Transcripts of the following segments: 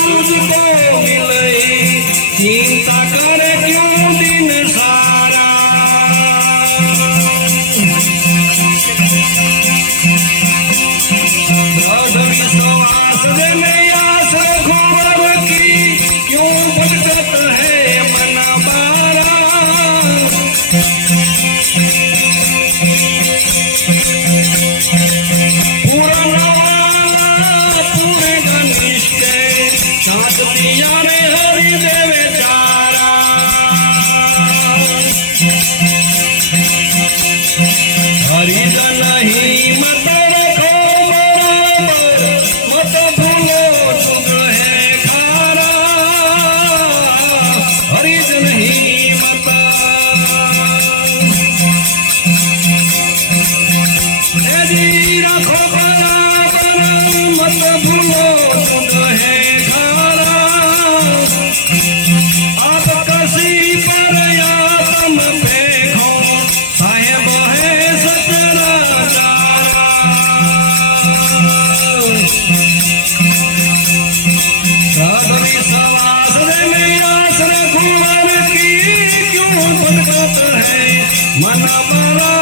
music. Mana mana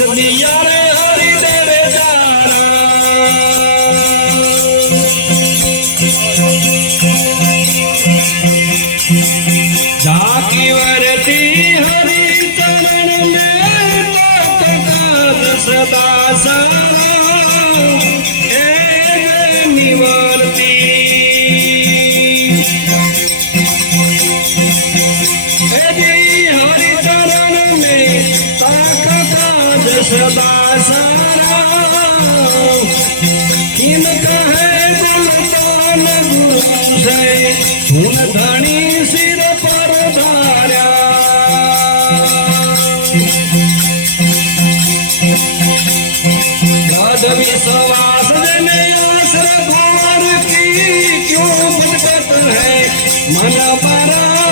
વસદિયા રે હરી દેવે જારા જાકી વરતી હરી ચરણ મેં તટકા સદા સા હું ધણી શિર પર ધાર્યા રાધવી સવાસ જને આશ્ર ભારતી ક્યો ભટકત મન પરા